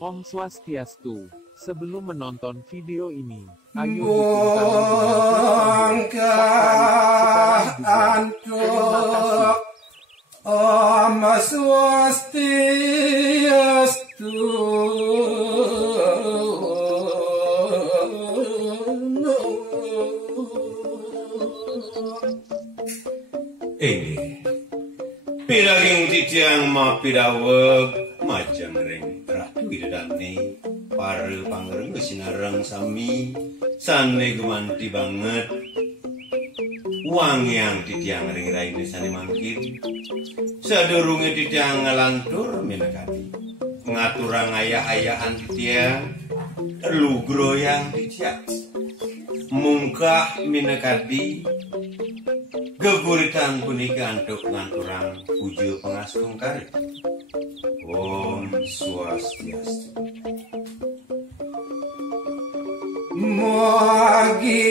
Om Swastiastu. Sebelum menonton video ini, ayo dikirimkan antuk Om Swastiastu. Pilaging titiang mapidaweg macam ring ratu bidadari para pangereng sinareng sami sane gumanti banget wangyang titiang ring raine sane mangkin sadurunge titiang ngalantur minakati ngaturang ayah-ayahan titiang lugro yang titiang mungkah minakati geguritan punika antuk nganturang puja pangastung karit. Om Swastiastu. Mugi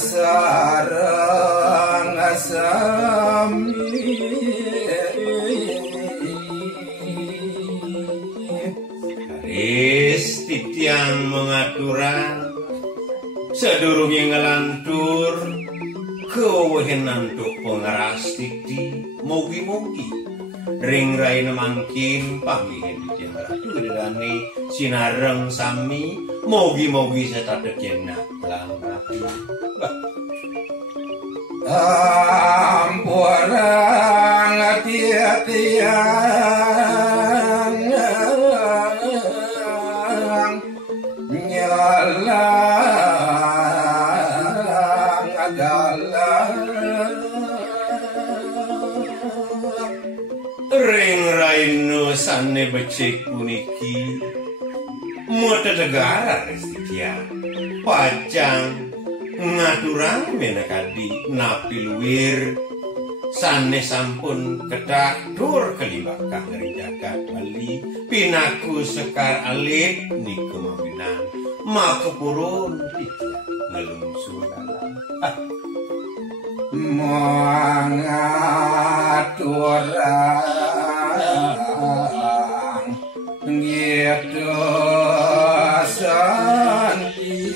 sareng sami Karis titian mengaturan sadurunge ngelantur kewehen nantuk pengeras titi mugi-mugi ring raina mangkin pamihen titian ratu gedane sinareng sami mugi-mugi setatek yenak langkah ampuran tiang nyalang galang ring raino sane becik puniki muat negara restia pacang ngaturang menakadi napi luwir sane sampun kedah dur kelibakah dari jagat Bali pinaku sekar alit niku mawinang makepurun titiang ngelungsur dalam mengaturang gitu santi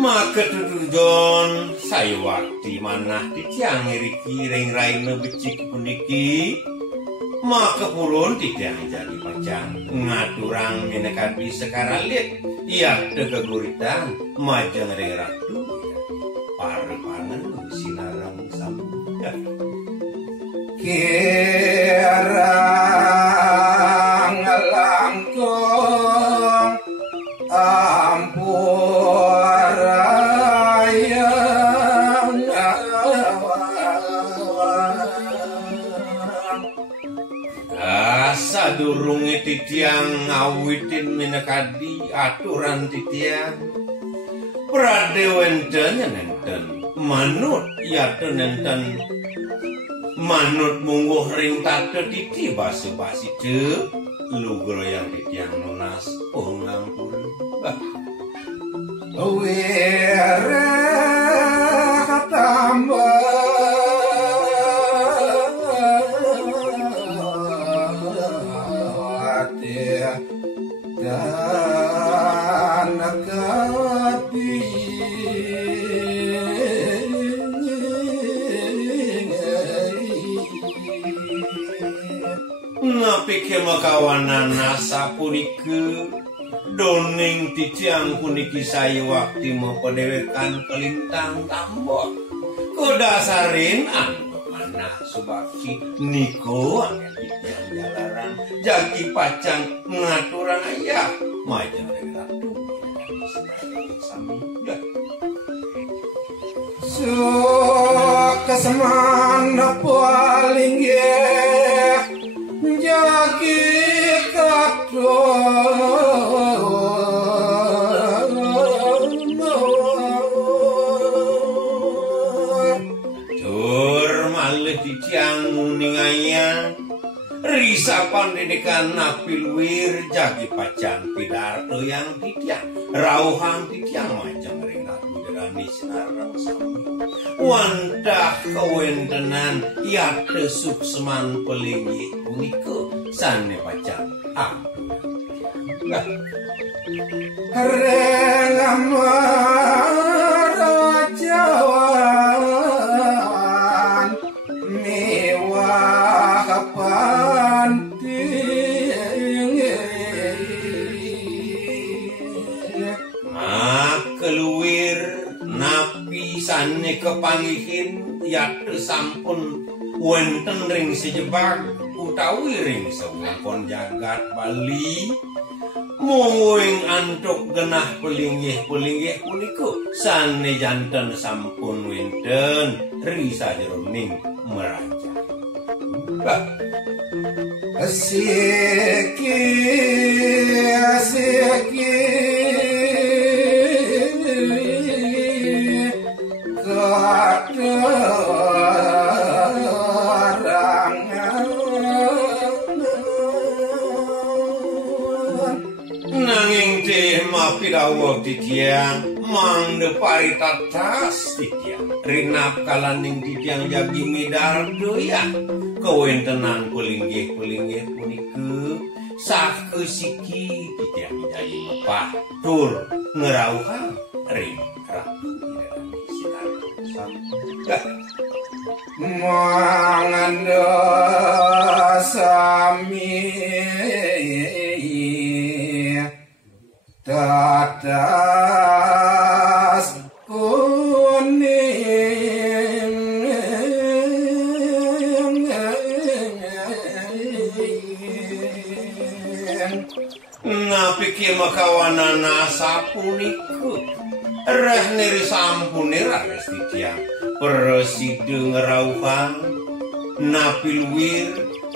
maka tutudon saya waktu manah titiang riki ring raina becik puniki maka pulun titiang jadi pacang ngaturang minakadi sekarang liat iya tegaguritan majang ring ratu parpanen sinarang sampai kirang langkung ampurayang sadurunge titiang ngawitin minakadi aturan titiang pradewenten nenten manut yate nenten manut mungguh ring tate titi basa-basi de lugro yang titiang nunas ngampur wira tambah dan nakati napi kemakawanan nasa punike doning titiang puniki saya waktu mau pedewekan kelintang tambok kudasarin mana subaki niko angin titiang jalaran jagi pacang ngaturan ayah majang dari ratu kesemana paling jagi tur malih titiang muningaya risapan dedekan pacan napilwir jagi pacan pidarto yang titiang rauhan titiang macam ringat berani sinarang sami wandah kawentenan yate sukseman pelinggi punike sane pacan Rengamarajawan mewah panting keluir napi sane kepangihin yate sampun wonten ring sejebak utawi ring sewengkon jagat Bali mung antuk genah pelinggih-pelinggih punika sane janten sampun wonten risa jroning meraja. Asiki nanging tema pirawa titiang mangde paritatas titiang rinap kalaning titiang jagi midardo ya kawentenan pelinggih-pelinggih punike sakesiki titiang jagi mepah tur ngerauhan ring ratu manganda sami tatas kuning napikir makawanana sapuniku reh niri sampune rares titiang preside ngerauhan napilwir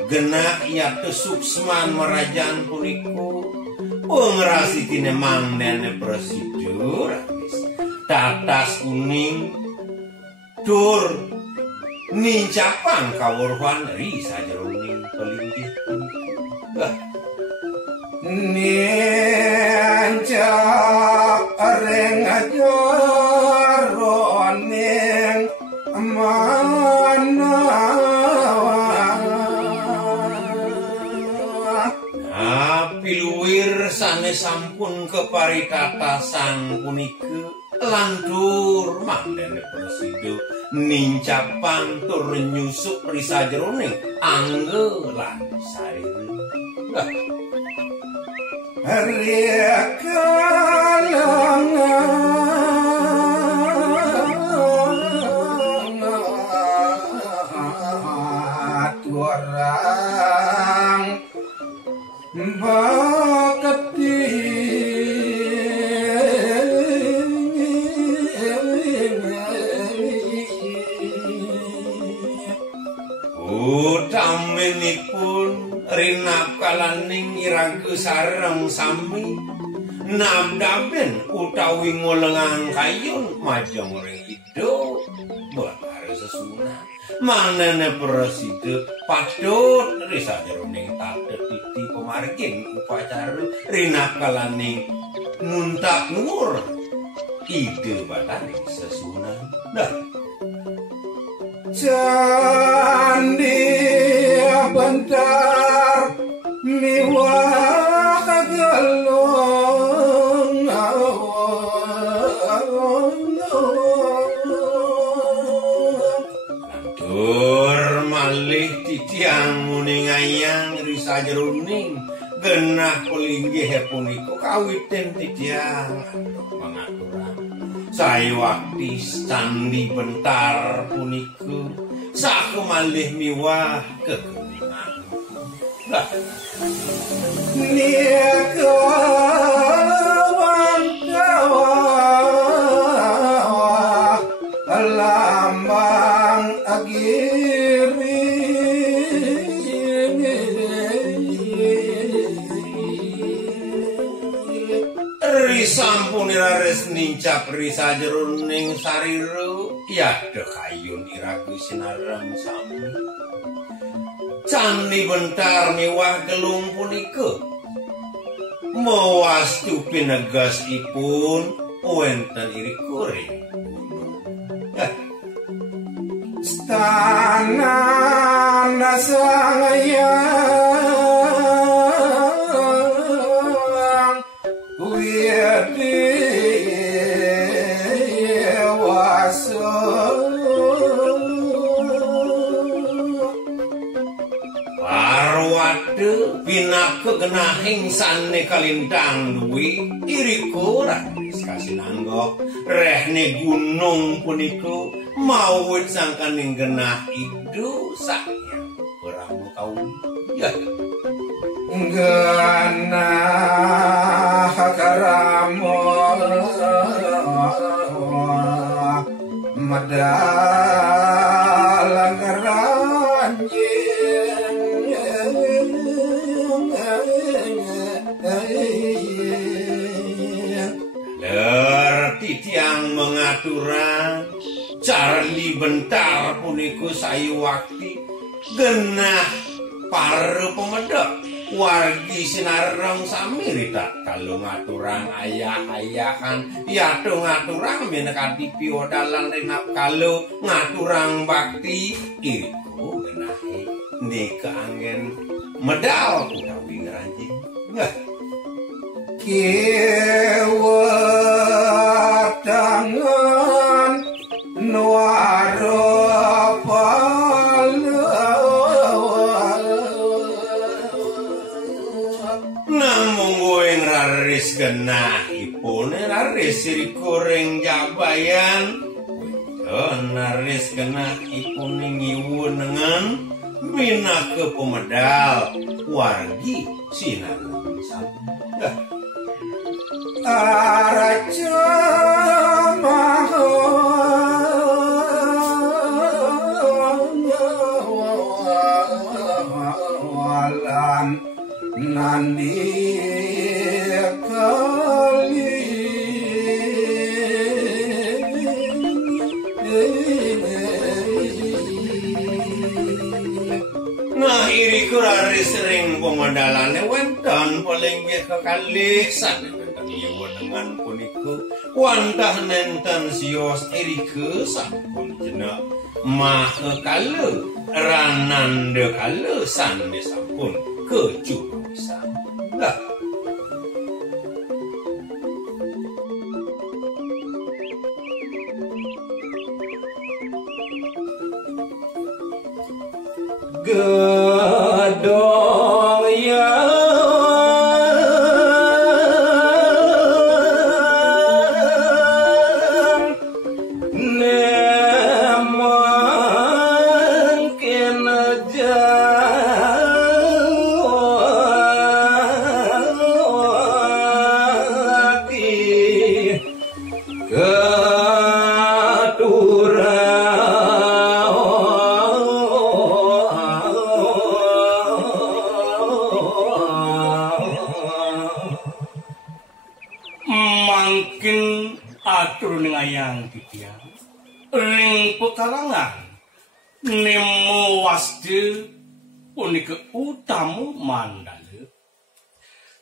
genah yate suksman merajaan puniku pengrasi tine mangdene presidur tatas kuning tur nincapan kawurwan risa jroning pelinggih nincap areng ajaroning mana piluwir sane sampun keparitatasan punike lantur mandene preside nincapan tur nyusuk risa jroning angge lan sarire orang bakati utaminipun rinap kalaning irage sareng sami nabdaben utawi ngolengang kayun majeng ring ido bakare sesuna manene preside padhot risa jroning tatet titi pemargin upacara rinap kalaning nuntak nur ide batane sesuna candi bentar miwah kagelong lantur malih titiang muning ayang risa jroning genah pelinggih punika kawiten titiang mangaturan sayawakti candi bentar punika sakemalih miwah kegeningan lambang agiri risampun irares nincap risa jroning sarira yadha kayun iragi sinarang sami Candi Bentar miwah Gelung punika mawastu pinegasipun wonten iri kuring Stanan sayang Wiyadi waso Parwade pinaka genahing sane kalintang duwi iri kurang kasinangga rehne gunung punika mawit sangkaning genah idu sakya perang taun ya Ganah karamo madalang titiang mengaturan Charlie Bentar punika sayu wakti genah para pemedhek wargi sinareng samirita kalau ngaturang ayah-ayahan yado ngaturang minekati piwadalan renap kalau ngaturang bakti iriku genahe nika angin medal utawi ngeranjing kewatangan nuaro namung goeng raris genahipun raris siri goreng jabayan naris genahipun ngiwunengan minake pemedal wargi sinareng sabda Araja mahawalan nandi kali nah iri kurari sering pemedalane wonten paling kekalih sanget dengan puniku wantah nenten sios irike sampun jenak maha kala rananda kala sande sampun kecukusan gedong ya mangkin atur ningayang titiang ring pekarangan nemu wasde punika utamu mandala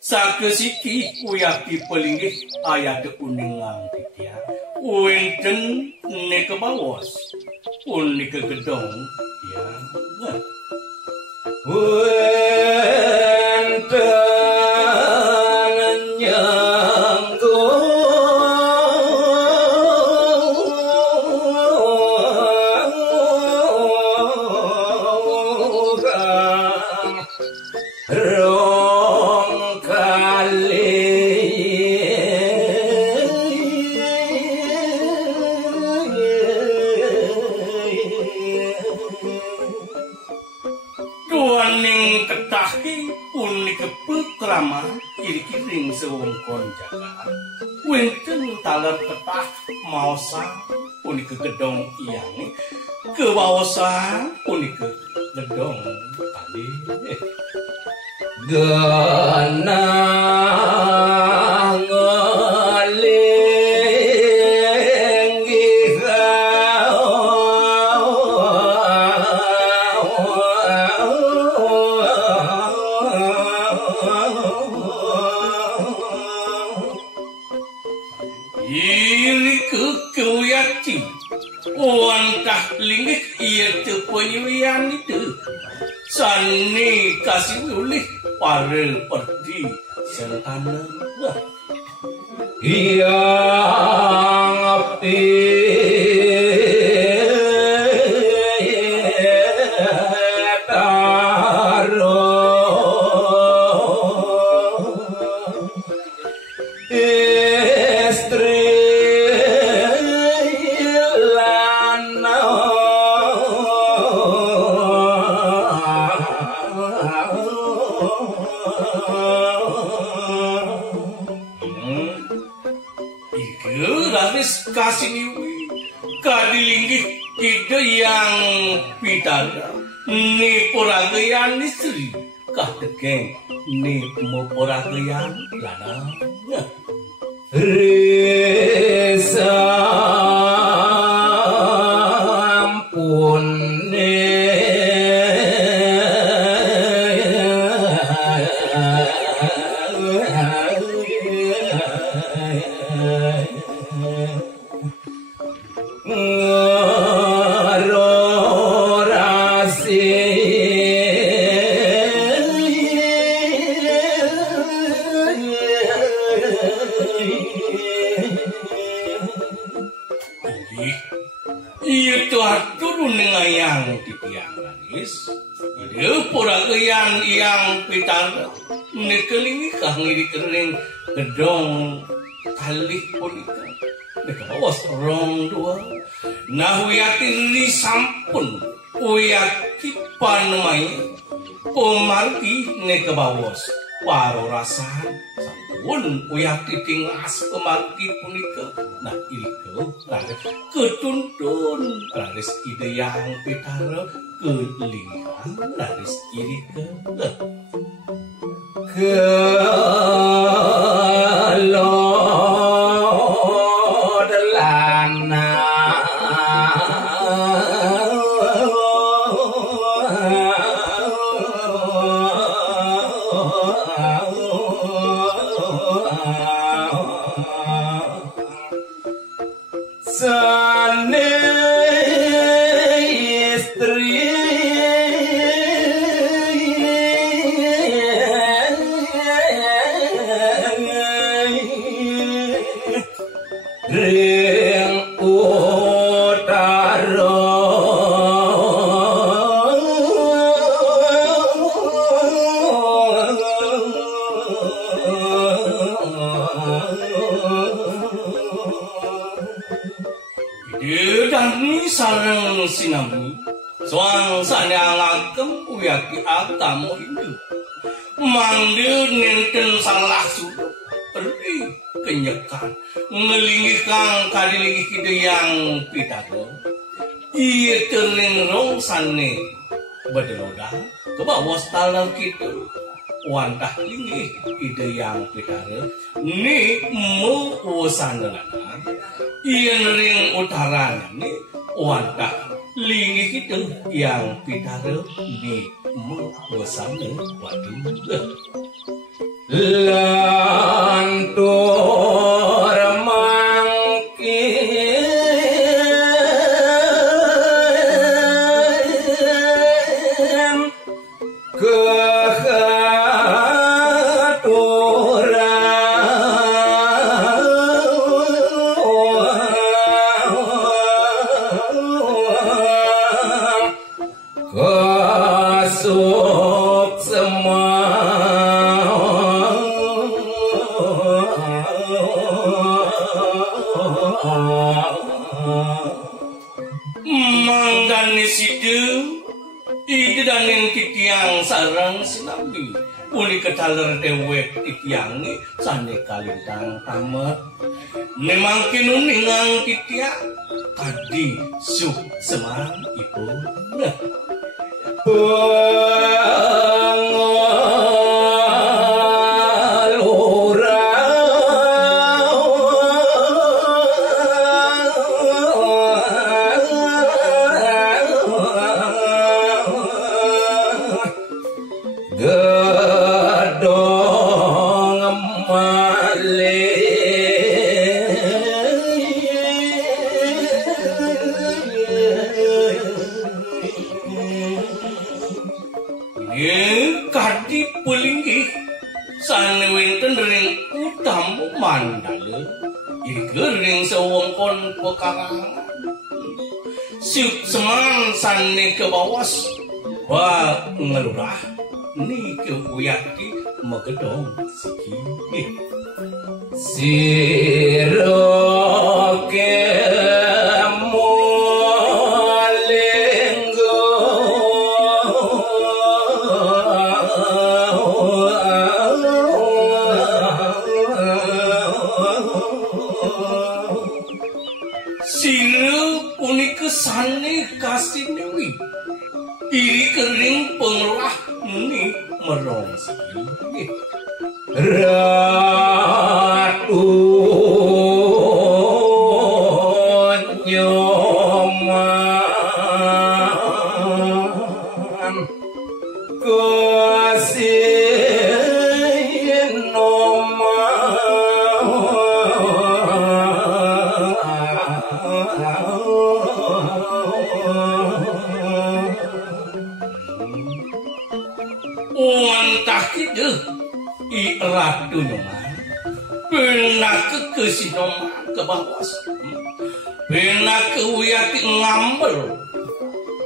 sakesiki uyati pelinggih ayat uningang titiang wenten nika bawos punika gedong ya Duaning ketahi punika putrama kiri-kiring sewongkon jagat. Wenten taler ketah maosa punika gedong iyang kewaosa punika gedong tadi. Ganang iri kekuyati wantah linggih iya tepenyuyan itu sani kasih ulih parel perdi sentana yang api kasih niwi kadilinggih kita yang pitara ni poragayan istri kadegeng ni mo poragayan lana resa ampun yang pitara nekelingi kah ngiri kering gedong kalih punika deka bawas rong dua nah uyati ni sampun uyati panemai pemargi neka bawas paro rasan sampun uyati tingas pemargi punika nah itu laris ketuntun laris ide yang pitara kelingan laris iri kelodalana sane istri ring utara Dani sareng sinami soang sanyang agem uyaki agama Hindu mandir nenten salah suruh pergi kenyekan ngelingi kang kadilingi kita yang pitago iya terling rong sane bedeloda ke bawah stalar kita wantah lingi ide yang pitare ni mu usandelana iya ring utara ni wantah lingi kita yang pitare ni mu usane waduh lantur mangkin kasuk semua manggani sidu ide danin titiang sarang sinambi uli ketaler dewek titiangi sane kalintang tamat memang kinuningang titiang kadi suh semarang ibu nah gedong malih iri kering sewongkon pekarangan siut seman sane ke bawas wa ngelurah ni ke uyati magedong siki siroke molenggo siru punika sane kasih dewi iri kering pengelah ni merong siki ratu nyoman kasih Wantah kita i ratu nyoman pernah ke kesinoman ke bawas pernah ke uyati ngambel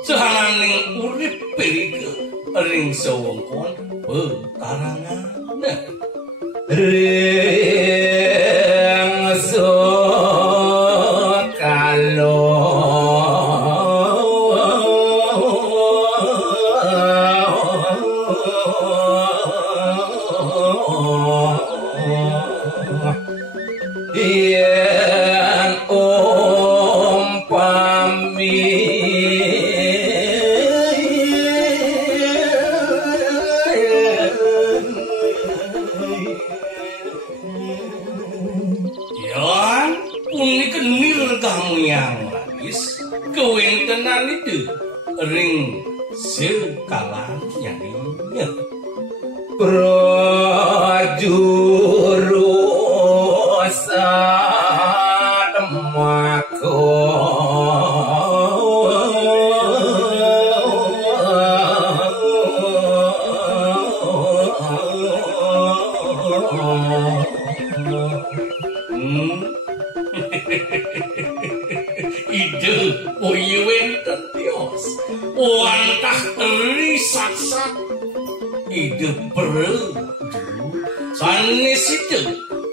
sehananing urip perike ring sewongkon pekarangan ring sokalo yen umpami yan punika nirgamu yang lapis kewentenan itu ring sekalan nyaninya prajurit sademako ide uyuwenten tios wantah risak-sak ide beru sanes itu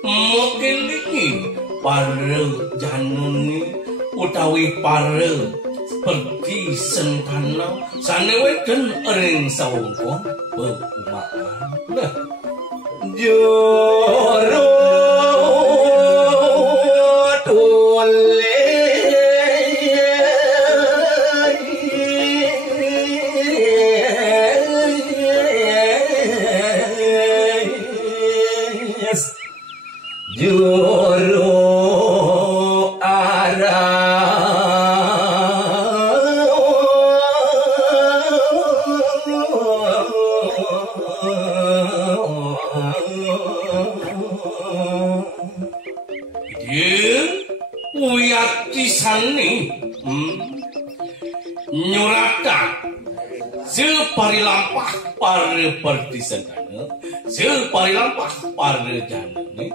mokelingi para januni utawi para seperti sentana sane weden ring sawungkon beumaan nah joro tole juru uyati sani nyuratan separi lampah para pertisentana separi lampah para janane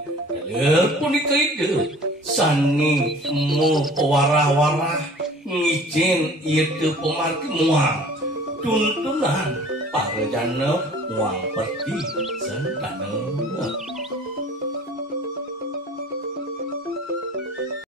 punika ide sani mu warah-warah ngijin ieu pemargi muang tuntunan para jana muang pertisentana